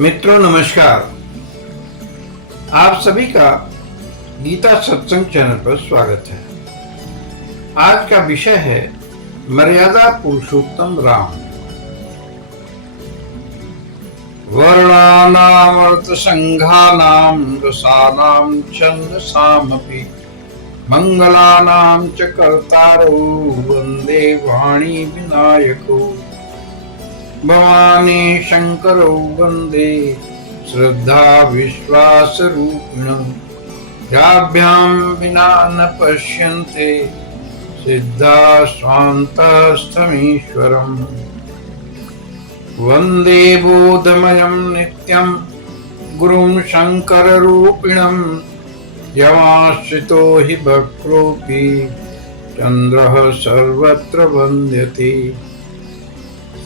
मित्रों नमस्कार। आप सभी का गीता सत्संग चैनल पर स्वागत है। आज का विषय है मर्यादा पुरुषोत्तम राम। वर्णानाम अर्थ संघानाम रसानाम छंदसामपि मंगलानाम च कर्तारो वंदे वाणी विनायको भवानी शंकरो वंदे श्रद्धा विश्वास रूपिणं याभ्यां विना न पश्यन्ते सिद्धा स्वान्तस्थमीश्वरम् वंदे बोधमयं नित्यं गुरुं शंकररूपिणं यमाश्रितो हि भक्रोऽपि चन्द्रः सर्वत्र वन्द्यते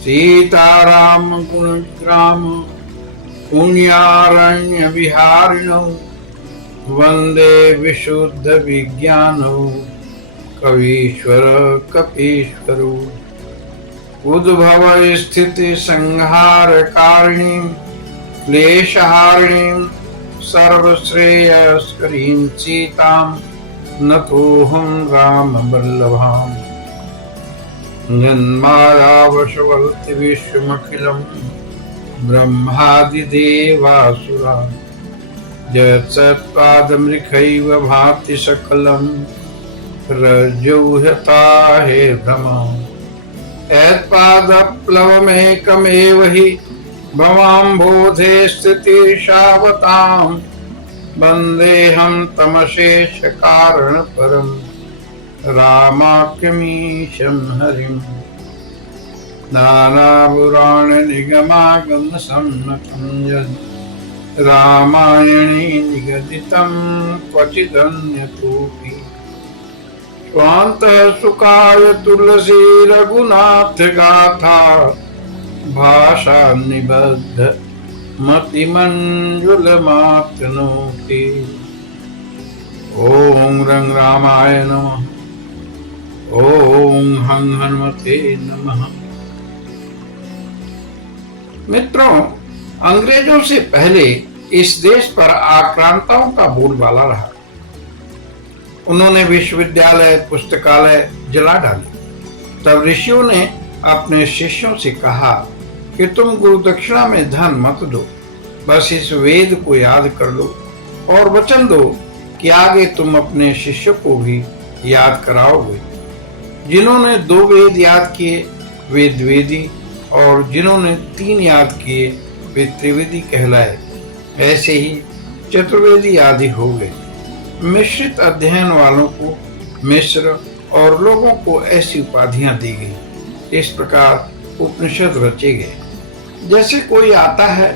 सीताराम गुणग्राम पुण्यारण्य विहारिणौ वंदे विशुद्ध विज्ञानौ कवीश्वर कपीश्वरो उद्भव स्थिति संहार कारिणीं क्लेशहारिणीं सर्वश्रेयस्करीं सीतां नतोऽहं रामवल्लभाम् जन्मायावशवर्ति विश्वमखिलं ब्रह्मादिदेवासुरा यत्सत्पादमृखैव भाति सकलं रज्जौह्यता हे भ्रमम् यत्पादप्लवमेकमेव हि भवाम्बोधे स्थितिर्षावताम् वन्देऽहं तमशेषकारणपरम् रामाख्यमीशं हरिं नानापुराणनिगमागमसम्मतं यद् रामायणे निगदितं क्वचिदन्यतोऽपि स्वान्तः सुखाय तुलसी रघुनाथगाथा भाषा निबद्ध मतिमञ्जुलमातनोति। ॐ रंग रामाय नमः। ओम हं हनुमते नमः। मित्रों, अंग्रेजों से पहले इस देश पर आक्रांताओं का बोलबाला रहा। उन्होंने विश्वविद्यालय पुस्तकालय जला डाले। तब ऋषियों ने अपने शिष्यों से कहा कि तुम गुरु दक्षिणा में धन मत दो, बस इस वेद को याद कर लो और वचन दो कि आगे तुम अपने शिष्यों को भी याद कराओगे। जिन्होंने 2 वेद याद किए वे द्विवेदी और जिन्होंने 3 याद किए वे त्रिवेदी कहलाए। ऐसे ही चतुर्वेदी आदि हो गए। मिश्रित अध्ययन वालों को मिश्र और लोगों को ऐसी उपाधियां दी गई। इस प्रकार उपनिषद रचे गए। जैसे कोई आता है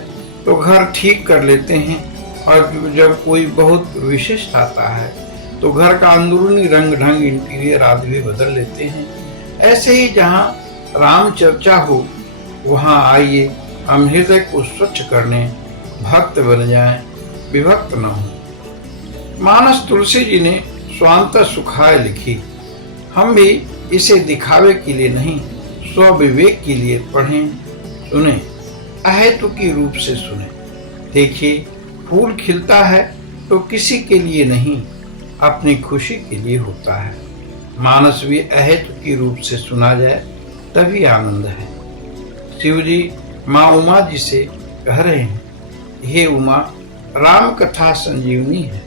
तो घर ठीक कर लेते हैं और जब कोई बहुत विशिष्ट आता है तो घर का अंदरूनी रंग ढंग इंटीरियर आदि भी बदल लेते हैं। ऐसे ही जहाँ राम चर्चा हो वहाँ आइए हम हृदय को स्वच्छ करने भक्त बन जाएं, विभक्त न हो। मानस तुलसी जी ने स्वांत सुखाय लिखी। हम भी इसे दिखावे के लिए नहीं, स्वविवेक के लिए पढ़ें, सुने, अहेतुकी रूप से सुने। देखिए, फूल खिलता है तो किसी के लिए नहीं, अपनी खुशी के लिए होता है। मानस भी अहेतुकी रूप से सुना जाए तभी आनंद है। शिव जी माँ उमा जी से कह रहे हैं, हे उमा, राम कथा संजीवनी है,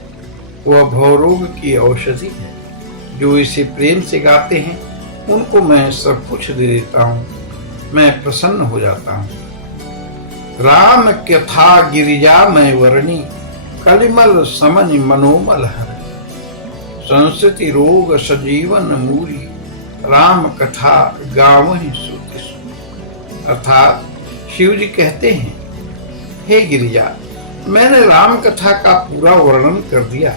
वह भवरोग की औषधि है। जो इसे प्रेम से गाते हैं उनको मैं सब कुछ दे देता हूँ, मैं प्रसन्न हो जाता हूँ। राम कथा गिरिजा मैं वर्णी, कलिमल समन मनोमल हर, संस्कृति रोग सजीवन मूली, राम कथा गावहि श्रुति सुनि। अर्थात शिव जी कहते हैं, हे गिरिजा, मैंने राम कथा का पूरा वर्णन कर दिया।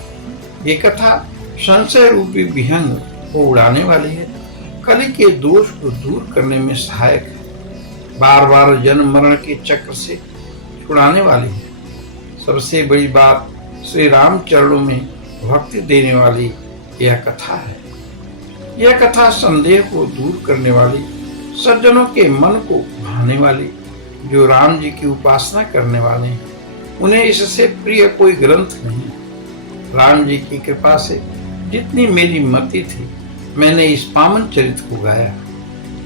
ये कथा संशय रूपी विहंग को उड़ाने वाली है, कलि के दोष को दूर करने में सहायक है, बार बार जन्म मरण के चक्र से छुड़ाने वाली है। सबसे बड़ी बात श्री राम चरणों में भक्ति देने वाली यह कथा है। यह कथा संदेह को दूर करने वाली, सज्जनों के मन को भाने वाली, जो राम जी की उपासना करने वाले हैं, उन्हें इससे प्रिय कोई ग्रंथ नहीं। राम जी की कृपा से जितनी मेरी मति थी, मैंने इस पावन चरित्र को गाया।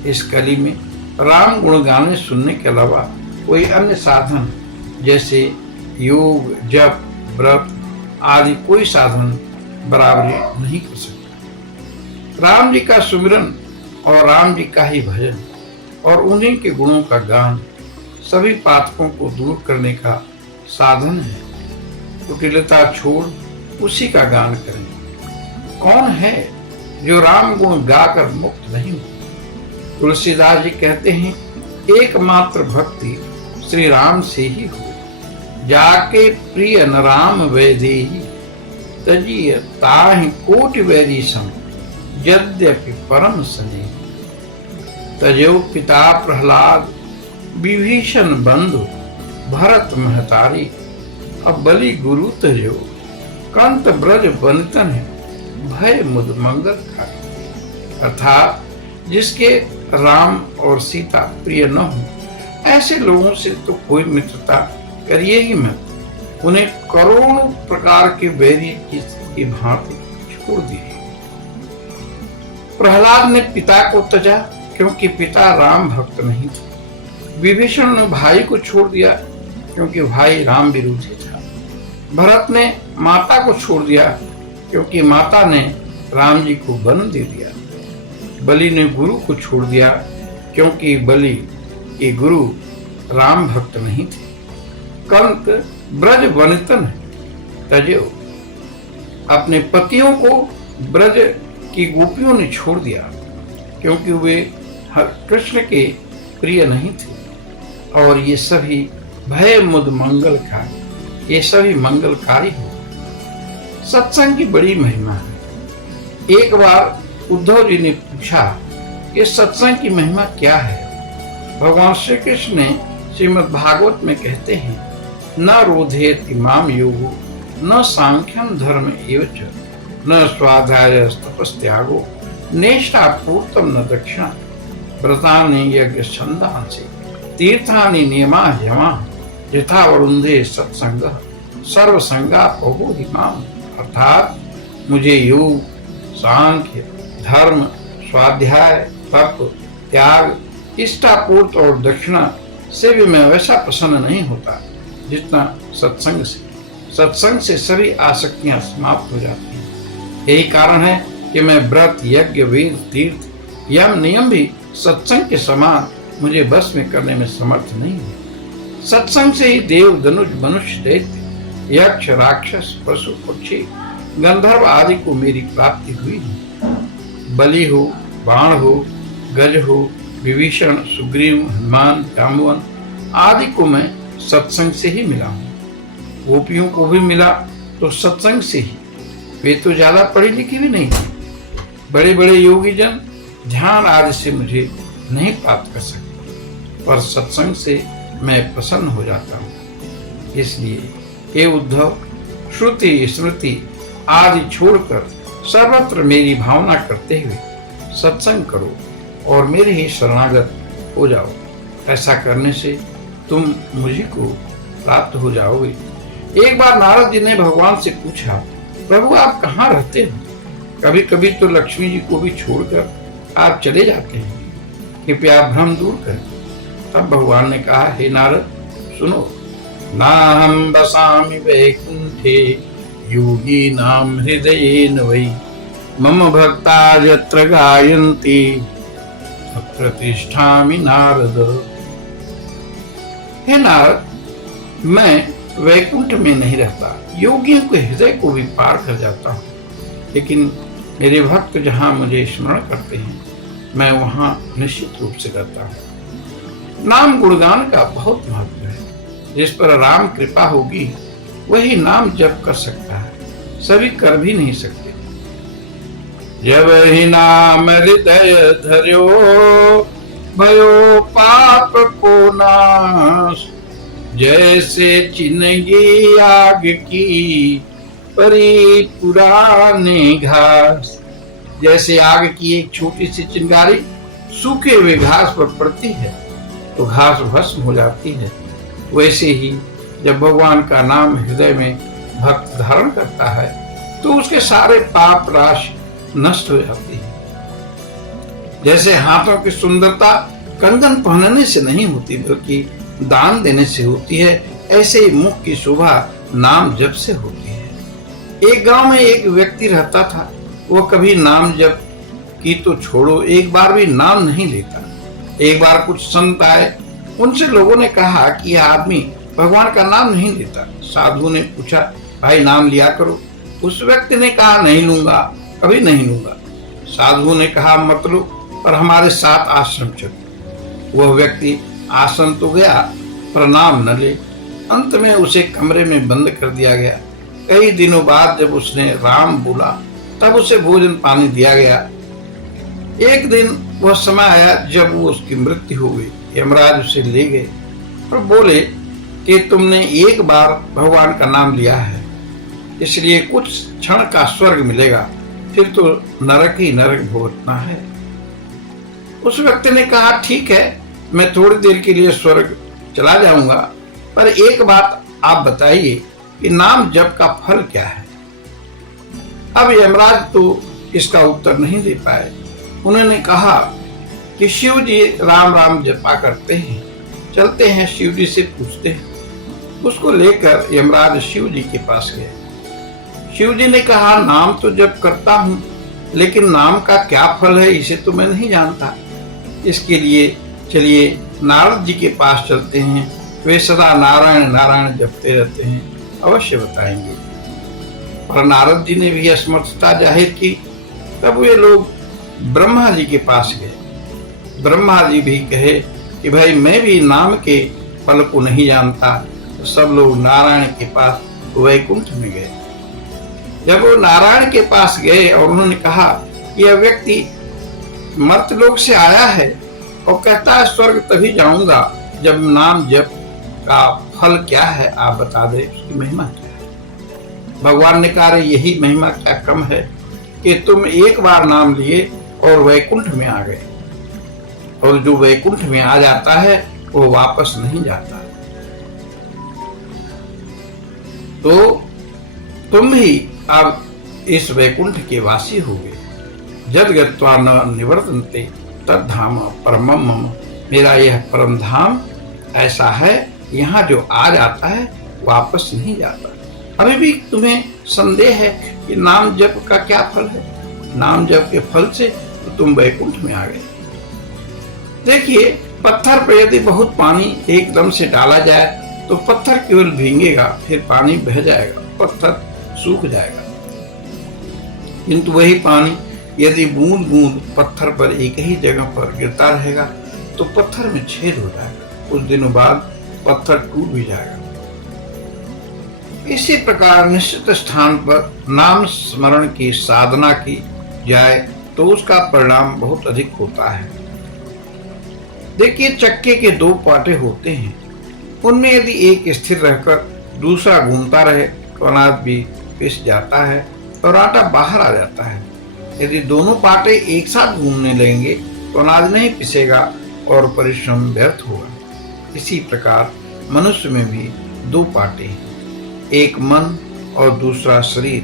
इस कली में राम गुण गाने सुनने के अलावा कोई अन्य साधन जैसे योग, जप, व्रत आदि कोई साधन बराबरी नहीं कर सकता। राम जी का सुमिरन और राम जी का ही भजन और उन्हीं के गुणों का गान सभी पातकों को दूर करने का साधन है। कुटिलता छोड़ उसी का गान करें। कौन है जो राम गुण गाकर मुक्त नहीं हो? तुलसीदास जी कहते हैं, एकमात्र भक्ति श्री राम से ही हो, जाके प्रिय न राम वैदेही, तजिय ताहि कोटि वैरी सम, यद्यपि परम स्नेह। तजो पिता प्रहलाद विभीषण बंधु, भरत महतारी, अब बलि गुरु तजो, कंत ब्रज बनितन है, भय मुद मंगल खाई। अर्थात जिसके राम और सीता प्रिय न हो, ऐसे लोगों से तो कोई मित्रता करिए ही मत। उन्हें करोड़ों प्रकार के वैरी की भांति छोड़ दिए। प्रहलाद ने पिता को तजा क्योंकि पिता राम भक्त नहीं था। विभीषण ने भाई को छोड़ दिया क्योंकि भाई राम विरोधी था। भरत ने माता को छोड़ दिया क्योंकि माता ने राम जी को वन दे दिया। बलि ने गुरु को छोड़ दिया क्योंकि बलि के गुरु राम भक्त नहीं थे। कंत ब्रज वनितन तजो, अपने पतियों को ब्रज की गोपियों ने छोड़ दिया क्योंकि वे कृष्ण के प्रिय नहीं थे। और ये सभी भय मुद मंगल खाए, ये सभी मंगलकारी हो। सत्संग की बड़ी महिमा है। एक बार उद्धव जी ने पूछा कि सत्संग की महिमा क्या है? भगवान श्री कृष्ण ने श्रीमद् भागवत में कहते हैं, न रोधेत इमाम योगो, न सांख्यम धर्म एवच, न स्वाध्याय तपस्त्यागो, नेष्ठा पूर्तम न दक्षिणा, व्रतानि यज्ञ छंदांसि, तीर्थानि नियमा यमा, यथा वरुंधे सत्संग, सर्वसंगा प्रबोधि माम। अर्थात मुझे योग, सांख्य, धर्म, स्वाध्याय, तप, त्याग, इष्टापूर्त और दक्षिणा से भी मैं वैसा प्रसन्न नहीं होता जितना सत्संग से। सत्संग से सभी आसक्तियां समाप्त हो जाती हैं। यही कारण है कि मैं व्रत, यज्ञ, वेद, तीर्थ, यम, नियम भी सत्संग के समान मुझे बस में करने में समर्थ नहीं हूँ। सत्संग से ही देव, धनुष, मनुष्य, दैत्य, यक्ष, राक्षस, पशु, पक्षी, गंधर्व आदि को मेरी प्राप्ति हुई है। बलि हो, बाण हो, गज हो, विभीषण, सुग्रीव, हनुमान, जाम्बवन आदि को मैं सत्संग से ही मिला हूँ। गोपियों को भी मिला तो सत्संग से ही। वे तो ज्यादा पढ़ी लिखी भी नहीं थी। बड़े बड़े योगी जन ध्यान आदि से मुझे नहीं प्राप्त कर सकते, पर सत्संग से मैं प्रसन्न हो जाता हूँ। इसलिए हे उद्धव, श्रुति, स्मृति आदि छोड़कर सर्वत्र मेरी भावना करते हुए सत्संग करो और मेरे ही शरणागत हो जाओ। ऐसा करने से तुम मुझे को प्राप्त हो जाओगे। एक बार नारद जी ने भगवान से पूछा, प्रभु आप कहाँ रहते हो? कभी कभी तो लक्ष्मी जी को भी छोड़कर आप चले जाते हैं, कृपया भ्रम दूर करें। तब भगवान ने कहा, हे नारद सुनो, नाहं बसामि वैकुंठे योगी नाम हृदयेन वै, मम भक्ता यत्र गायन्ति तत्र तिष्ठामि नारद। हे नारद, मैं वैकुंठ में नहीं रहता, योगियों के हृदय को भी पार कर जाता हूँ, लेकिन मेरे भक्त जहाँ मुझे स्मरण करते हैं मैं वहाँ निश्चित रूप से रहता हूँ। नाम गुणगान का बहुत महत्व है। जिस पर राम कृपा होगी वही नाम जप कर सकता है, सभी कर भी नहीं सकते। जब ही नाम हृदय धर्यो, भयो पाप को नाश, जैसे चिन्हगी आग की परी पुराने घास। जैसे आग की एक छोटी सी चिंगारी सूखे हुए घास पर पड़ती है, तो घास भस्म हो जाती है, वैसे ही जब भगवान का नाम हृदय में भक्त धारण करता है तो उसके सारे पाप राशि नष्ट हो जाती है। जैसे हाथों की सुंदरता कंगन पहनने से नहीं होती बल्कि दान देने से होती है, ऐसे ही मुख की शोभा नाम जप से होती है। एक गांव में एक व्यक्ति रहता था। वह कभी नाम जप की तो छोड़ो, एक बार भी नाम नहीं लेता। एक बार कुछ संत आए, उनसे लोगों ने कहा कि यह आदमी भगवान का नाम नहीं लेता। साधु ने पूछा, भाई नाम लिया करो। उस व्यक्ति ने कहा, नहीं लूंगा, कभी नहीं लूंगा। साधु ने कहा, मत लो, पर हमारे साथ आश्रम चलो। वह व्यक्ति आश्रम तो गया पर नाम न ले। अंत में उसे कमरे में बंद कर दिया गया। कई दिनों बाद जब उसने राम बोला तब उसे भोजन पानी दिया गया। एक दिन वह समय आया जब वो उसकी मृत्यु हो गई। यमराज उसे ले गए और बोले कि तुमने एक बार भगवान का नाम लिया है, इसलिए कुछ क्षण का स्वर्ग मिलेगा, फिर तो नरक ही नरक भुगतना है। उस व्यक्ति ने कहा, ठीक है, मैं थोड़ी देर के लिए स्वर्ग चला जाऊंगा, पर एक बात आप बताइए कि नाम जप का फल क्या है। अब यमराज तो इसका उत्तर नहीं दे पाए। उन्होंने कहा कि शिव जी राम राम जपा करते हैं, चलते हैं शिव जी से पूछते हैं। उसको लेकर यमराज शिव जी के पास गए। शिव जी ने कहा, नाम तो जप करता हूँ, लेकिन नाम का क्या फल है इसे तो मैं नहीं जानता। इसके लिए चलिए नारद जी के पास चलते हैं, वे सदा नारायण नारायण जपते रहते हैं, अवश्य बताएंगे। पर नारद जी ने भी असमर्थता जाहिर की। तब वे लोग ब्रह्मा जी के पास गए। ब्रह्मा जी भी कहे कि भाई मैं भी नाम के फल को नहीं जानता। तो सब लोग नारायण के पास वैकुंठ में गए। जब वो नारायण के पास गए और उन्होंने कहा, यह व्यक्ति मर्तलोक से आया है और कहता है स्वर्ग तभी जाऊंगा जब नाम जप का फल क्या है, आप बता दे, उसकी महिमा क्या है। भगवान ने कहा, यही महिमा क्या कम है कि तुम एक बार नाम लिए और वैकुंठ में आ गए, और जो वैकुंठ में आ जाता है वो वापस नहीं जाता। तो तुम ही अब इस वैकुंठ के वासी हो गए। जद गत्वा न निवर्तन्ते तद धाम परमम मम। मेरा यह परम धाम ऐसा है, यहाँ जो आ जाता है वापस नहीं जाता। अभी भी तुम्हें संदेह है कि नाम जप का क्या फल है। नाम जप के फल से तो तुम वैकुंठ में आ गए। देखिए, पत्थर पर यदि बहुत पानी एकदम से डाला जाए तो पत्थर केवल भीगेगा, फिर पानी बह जाएगा, पत्थर सूख जाएगा। किंतु वही पानी यदि बूंद बूंद पत्थर पर एक ही जगह पर गिरता रहेगा तो पत्थर में छेद हो जाएगा। कुछ दिनों बाद पत्थर टूट भी जाएगा। इसी प्रकार निश्चित स्थान पर नाम स्मरण की साधना की जाए तो उसका परिणाम बहुत अधिक होता है। देखिए, चक्के के दो पाटे होते हैं, उनमें यदि एक स्थिर रहकर दूसरा घूमता रहे तो अनाज भी पिस जाता है और आटा बाहर आ जाता है। यदि दोनों पाटे एक साथ घूमने लगेंगे तो अनाज नहीं पिसेगा और परिश्रम व्यर्थ होगा। इसी प्रकार मनुष्य में भी दो पाटे हैं, एक मन और दूसरा शरीर।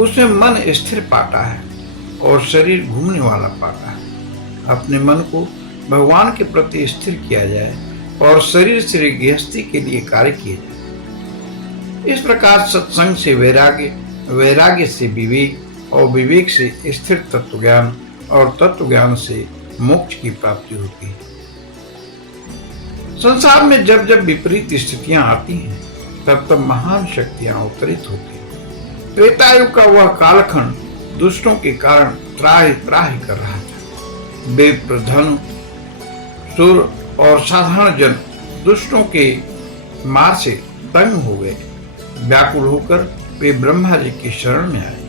उसमें मन स्थिर पाटा है और शरीर घूमने वाला पाटा है। अपने मन को भगवान के प्रति स्थिर किया जाए और शरीर से गृहस्थी के लिए कार्य किए जाए। इस प्रकार सत्संग से वैराग्य, वैराग्य से विवेक और विवेक से स्थिर तत्व ज्ञान और तत्व ज्ञान से मोक्ष की प्राप्ति होती है। संसार में जब जब विपरीत स्थितियां आती हैं तब तब महान शक्तियां अवतरित होती हैं। त्रेतायुग का वह कालखंड दुष्टों के कारण त्राहि त्राहि कर रहा था। विप्र, धन, सुर और साधारण जन दुष्टों के मार से तंग हो गए। व्याकुल होकर वे ब्रह्मा जी की शरण में आए।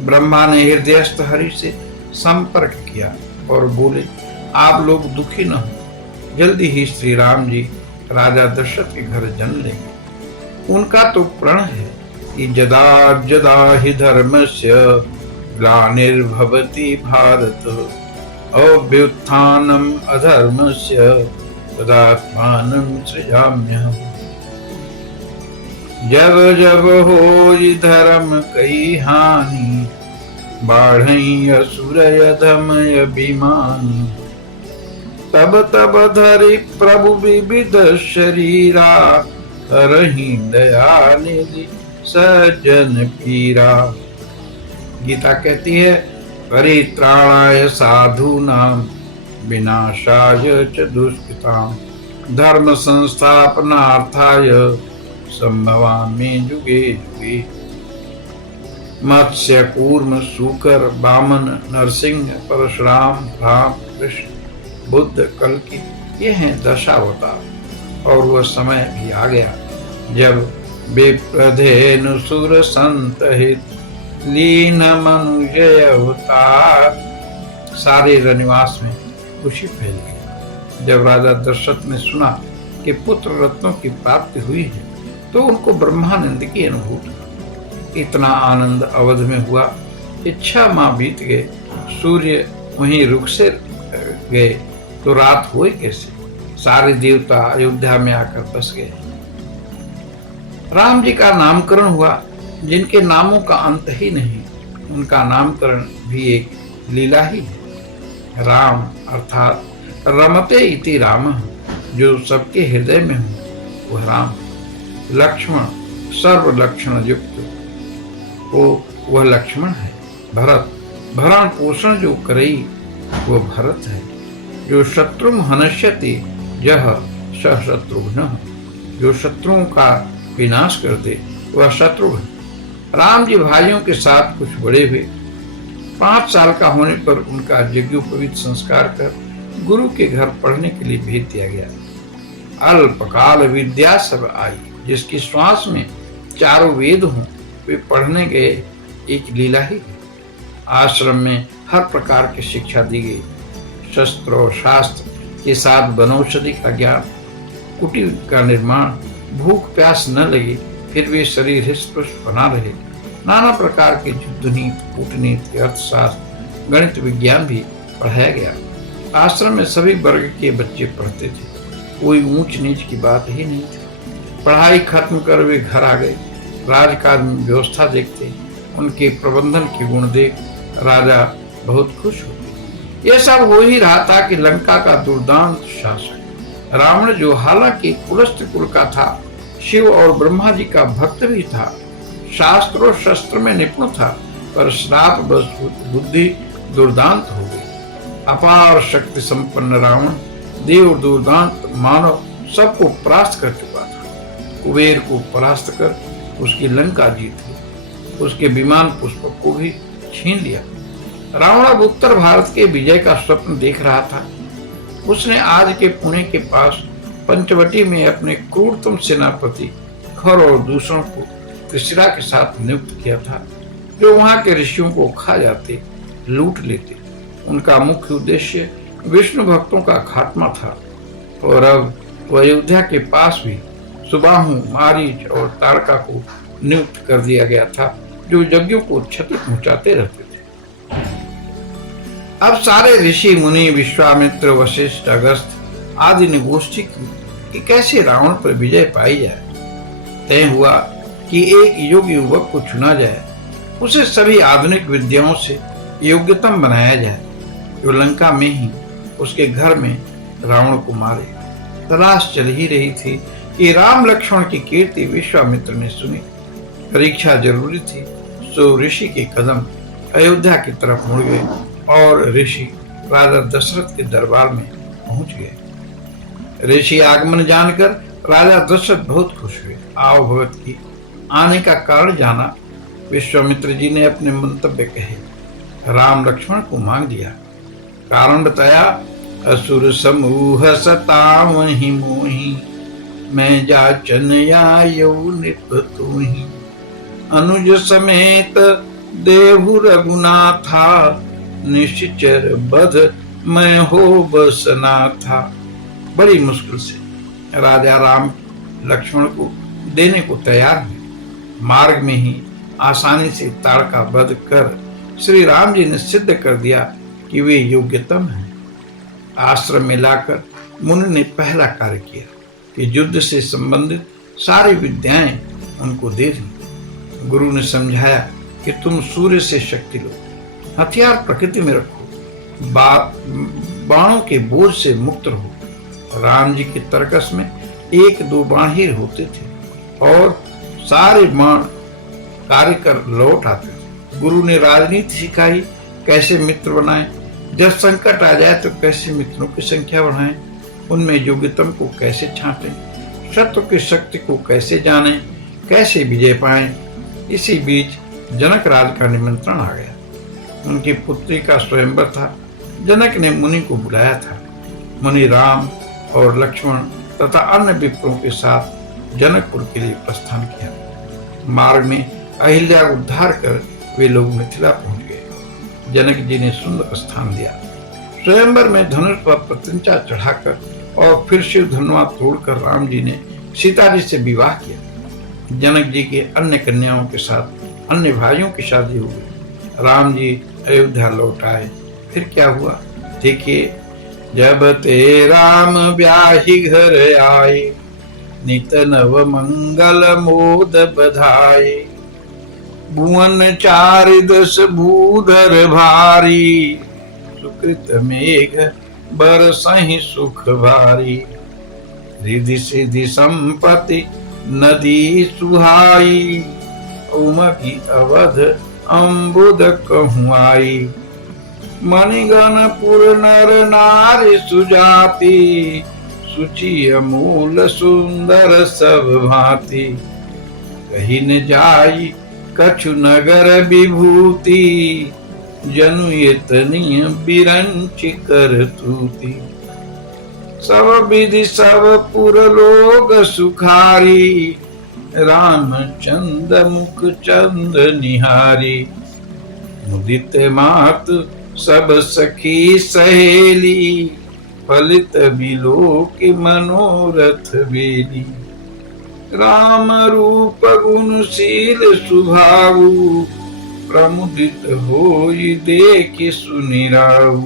ब्रह्मा ने हृदयस्थ हरि से संपर्क किया और बोले, आप लोग दुखी न हो, जल्दी ही श्री राम जी राजा दशरथ के घर जन्म लेंगे। उनका तो प्रण है कि जदा जदा हि धर्मस्य ग्लानिर्भवति भारत अभ्युत्थानम अधर्मस्य तदात्मानं सृजाम्यहम्। जब जब होई धर्म कई हानि, बाढ़ई असुर अधम अभिमानी। तब तब धरि प्रभु विविध शरीरा, हरहि दया निधि सज्जन पीरा। गीता कहती है, परित्राणाय साधूनां विनाशाय च दुष्कृतां, धर्म संस्थापनार्थाय संभवामि युगे युगे। मत्स्य कूर्म सूकर वामन नरसिंह परशुराम राम कृष्ण बुद्ध कल्कि, ये हैं दशावतार। और वह समय भी आ गया जब विप्रधेनु सुर संत हित, लीन मनुजय अवतार। सारे रनिवास में खुशी फैल गई। जब राजा दशरथ ने सुना कि पुत्र रत्नों की प्राप्ति हुई है, तो उनको ब्रह्मानंद की अनुभूति। इतना आनंद अवध में हुआ, इच्छा माह बीत गए, सूर्य वहीं रुख से गए तो रात हुई कैसे। सारे देवता अयोध्या में आकर बस गए। राम जी का नामकरण हुआ, जिनके नामों का अंत ही नहीं, उनका नामकरण भी एक लीला ही है। राम अर्थात रमते इति राम, जो सबके हृदय में हो वह राम। लक्ष्मण सर्व लक्षण युक्त वो वह लक्ष्मण है। भरत भरण पोषण जो करई वो भरत है। जो शत्रु हनश्यति यह शत्रुघ्न, जो शत्रुओं का विनाश कर दे वह शत्रुघ्न। राम जी भाइयों के साथ कुछ बड़े हुए। 5 साल का होने पर उनका यज्ञोपवीत संस्कार कर गुरु के घर पढ़ने के लिए भेज दिया गया। अल्पकाल विद्या सब आई, जिसकी श्वास में 4 वेद हों, वे पढ़ने गए, एक लीला ही है। आश्रम में हर प्रकार की शिक्षा दी गई। शस्त्र और शास्त्र के साथ वनौषधि का ज्ञान, कुटीर का निर्माण, भूख प्यास न लगे फिर भी शरीर हृष्ट-पुष्ट बना रहे। नाना प्रकार के युद्ध नीति, कूटनीति, अर्थशास्त्र, गणित विज्ञान भी पढ़ाया गया। आश्रम में सभी वर्ग के बच्चे पढ़ते थे, कोई ऊंच नीच की बात ही नहीं थी। पढ़ाई खत्म कर वे घर आ गए। राजकाज में व्यवस्था देखते, उनके प्रबंधन के गुण देख राजा बहुत खुश हुए। यह सब हो ही रहा था कि लंका का दुर्दांत शासक रावण, जो हालांकि पुलस्त कुल का था, शिव और ब्रह्मा जी का भक्त भी था, शास्त्र और शस्त्र में निपुण था, पर श्राप बस बुद्धि दुर्दांत हो गई। अपार शक्ति संपन्न रावण देव दुर्दांत मानव सबको परास्त कर चुका था। कुबेर को परास्त कर उसकी लंका जीत ली, उसके विमान पुष्पक को भी छीन लिया। रावण अब उत्तर भारत के विजय का स्वप्न देख रहा था। उसने आज के पुणे के पास पंचवटी में अपने क्रूरतम सेनापति खर और दूसरों को त्रिशिरा के साथ नियुक्त किया था, जो वहां के ऋषियों को खा जाते, लूट लेते। उनका मुख्य उद्देश्य विष्णु भक्तों का खात्मा था। और अब वह अयोध्या के पास भी सुबाहु, मारीच और तारका को नियुक्त कर दिया गया था, जो यज्ञों को क्षति पहुंचाते रहते थे। अब सारे ऋषि मुनि, विश्वामित्र, वशिष्ठ, अगस्त्य आदि ने गोष्ठी की कि कैसे रावण पर विजय पाई जाए। तय हुआ कि एक योग्य युवक को चुना जाए, उसे सभी आधुनिक विद्याओं से योग्यतम बनाया जाए, जो लंका में ही उसके घर में रावण को मारे। तलाश चल ही रही थी कि राम लक्ष्मण की कीर्ति विश्वामित्र ने सुनी। परीक्षा जरूरी थी, सो ऋषि के कदम अयोध्या की तरफ मुड़ गए और ऋषि राजा दशरथ के दरबार में पहुंच गए। ऋषि आगमन जानकर राजा दशरथ बहुत खुश हुए। आओ भगत की आने का कारण जाना। विश्वामित्र जी ने अपने मंतव्य कहे, राम लक्ष्मण को मांग लिया। कारण बताया, असुर समूह सतावहि मोहि, मैं जाचन आयो निप तुहि। अनुज समेत देहु रघुनाथा, निश्चर बध मैं हो बसना था। बड़ी मुश्किल से राजा राम लक्ष्मण को देने को तैयार हुए। मार्ग में ही आसानी से ताड़का वध कर श्री राम जी ने सिद्ध कर दिया कि वे योग्यतम हैं। आश्रम में लाकर मुनि ने पहला कार्य किया कि युद्ध से संबंधित सारी विद्याएं उनको दे दी। गुरु ने समझाया कि तुम सूर्य से शक्ति लो, हथियार प्रकृति में रखो, बाणों के बोझ से मुक्त रहो। राम जी के तरकस में 1-2 बाण ही होते थे और सारे बाण कार्य कर लौट आते थे। गुरु ने राजनीति सिखाई, कैसे मित्र बनाएं, जब संकट आ जाए तो कैसे मित्रों की संख्या बढ़ाएं, उनमें योग्यतम को कैसे छांटें, शत्रु की शक्ति को कैसे जानें, कैसे विजय पाएं। इसी बीच जनक राज का निमंत्रण आ गया। उनकी पुत्री का स्वयंवर था। जनक ने मुनि को बुलाया था। मुनि राम और लक्ष्मण तथा अन्य विप्रों के साथ जनकपुर के लिए प्रस्थान किया। मार्ग में अहिल्या उद्धार कर वे लोग मिथिला पहुंच गए। जनक जी ने सुंदर स्थान दिया। स्वयंवर में धनुष पर प्रत्यंचा चढ़ाकर और फिर शिव धनुआ तोड़कर राम जी ने सीता जी से विवाह किया। जनक जी के अन्य कन्याओं के साथ अन्य भाइयों की शादी हो गई। राम जी अयोध्या लौट आए। फिर क्या हुआ देखिए। जब ते राम ब्याही घर आए, नित नव मंगल मोद बधाए। भुवन 4 भूधर भारी, सुकृत मेघ बरसहि सुख भारी। रिधि सिद्धि संपत्ति नदी सुहाई, उमगी अवध अम्बुद कहुआई। मणिगण पुर नर नारी सुजाति, सुचि अमूल सुंदर सब भांति। कहीं न जाई कछु नगर विभूति, जनु इतनी बिरंच कर तूती। सब विधि सब पुर लोग सुखारी, रामचंद मुख चंद निहारी। मुदित मात सब सखी सहेली, फलित बिलोक मनोरथ बेली। राम रूप गुणशील सुभाऊ, प्रमुदित होई देखि सुनि राऊ।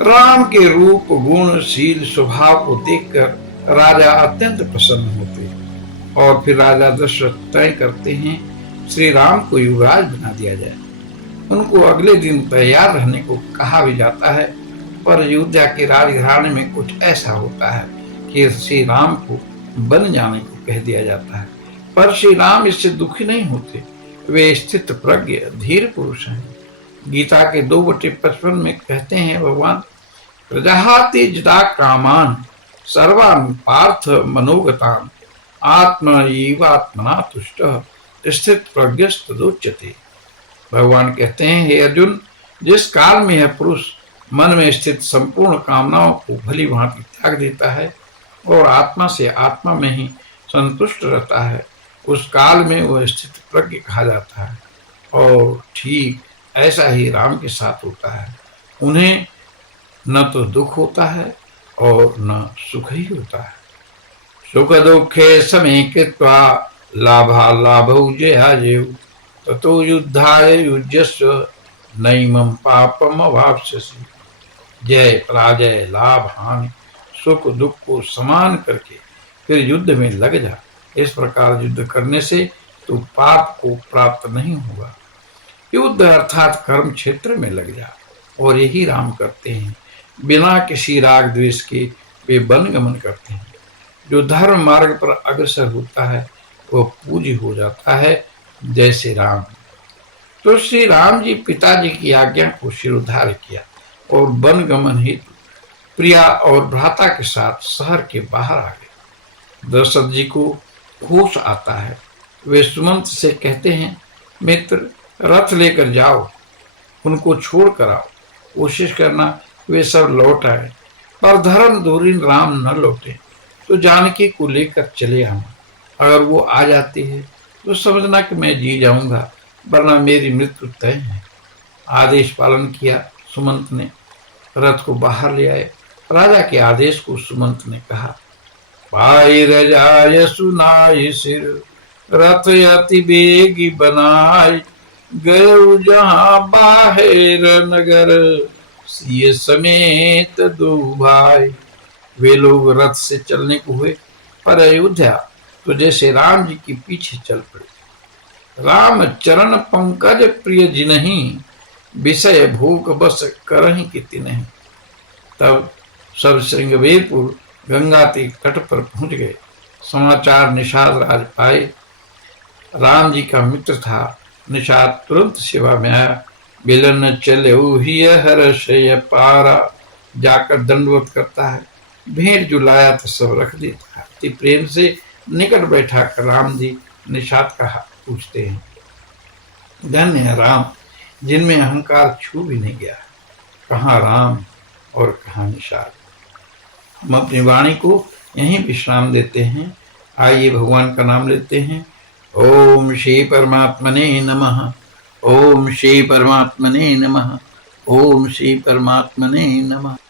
राम के रूप गुणशील स्वभाव को देखकर राजा अत्यंत प्रसन्न होते और फिर राजा दशरथ तय करते हैं श्री राम को युवराज बना दिया जाए। उनको अगले दिन तैयार रहने को कहा भी जाता है, पर अयोध्या के राजघराने में कुछ ऐसा होता है कि श्री राम को बन जाने को कह दिया जाता है। पर श्री राम इससे दुखी नहीं होते। वे स्थित प्रज्ञ धीर पुरुष हैं। गीता के 2:55 में कहते हैं भगवान, प्रजाहाति जदा कामान सर्वान पार्थ मनोगतान, आत्मा एवात्मना तुष्टः स्थित प्रज्ञस्तदुच्यते। भगवान कहते हैं, हे अर्जुन, जिस काल में यह पुरुष मन में स्थित संपूर्ण कामनाओं को भली भांति त्याग देता है और आत्मा से आत्मा में ही संतुष्ट रहता है, उस काल में वह स्थित प्रज्ञ कहा जाता है। और ठीक ऐसा ही राम के साथ होता है। उन्हें न तो दुख होता है और न सुख ही होता है। सुख दुखे समे कृत्वा लाभा लाभौ जयाजेव, ततो युद्धाय युज्यस्व नैमं पापम अवाप्स्यसि। जय पराजय लाभ हानि सुख दुख को समान करके फिर युद्ध में लग जा। इस प्रकार युद्ध करने से तू पाप को प्राप्त नहीं होगा। युद्ध अर्थात कर्म क्षेत्र में लग जा, और यही राम करते हैं। बिना किसी राग द्वेष के वे वन गमन करते हैं। जो धर्म मार्ग पर अग्रसर होता है वह पूज्य हो जाता है, जैसे राम। तो श्री राम जी पिताजी की आज्ञा को शिरोधार्य किया और वन गमन हेतु प्रिया और भ्राता के साथ शहर के बाहर आ गए। दशरथ जी को होश आता है। वे सुमंत से कहते हैं, मित्र रथ लेकर जाओ, उनको छोड़ कर आओ, कोशिश करना वे सब लौट आए। पर धर्म धुरीन राम न लौटे तो जानकी को लेकर चले आना। अगर वो आ जाती है तो समझना कि मैं जी जाऊंगा, वरना मेरी मृत्यु तय है। आदेश पालन किया। सुमंत ने रथ को बाहर ले आए। राजा के आदेश को सुमंत ने कहा, पाई रजाय सुनाई सिर, रथ अति बेगी बनाई। गयो जहां बाहर नगर, सिय समेत दो भाई। वे लोग रथ से चलने को हुए पर अयोध्या तो जैसे राम जी के पीछे चल पड़े। राम चरण पंकज प्रिय जिनहि, विषय भूख बस करहि किति नहीं। तब सब श्रृंगवीरपुर गंगा के तट पर पहुंच गए। समाचार निषाद राज पाए। राम जी का मित्र था। निषाद तुरंत सेवा में आया। बिलन चले हर्षय पारा, जाकर दंडवत करता है। भेंट जो लाया था सब रख देता है। अति प्रेम से निकट बैठा कर राम जी निषाद का पूछते हैं, धन्य है राम जिनमें अहंकार छू भी नहीं गया। कहाँ राम और कहाँ निषाद। हम अपनी वाणी को यहीं विश्राम देते हैं। आइए भगवान का नाम लेते हैं। ओम श्री परमात्मने नमः। ओम श्री परमात्मने नमः। ओम श्री परमात्मने नमः।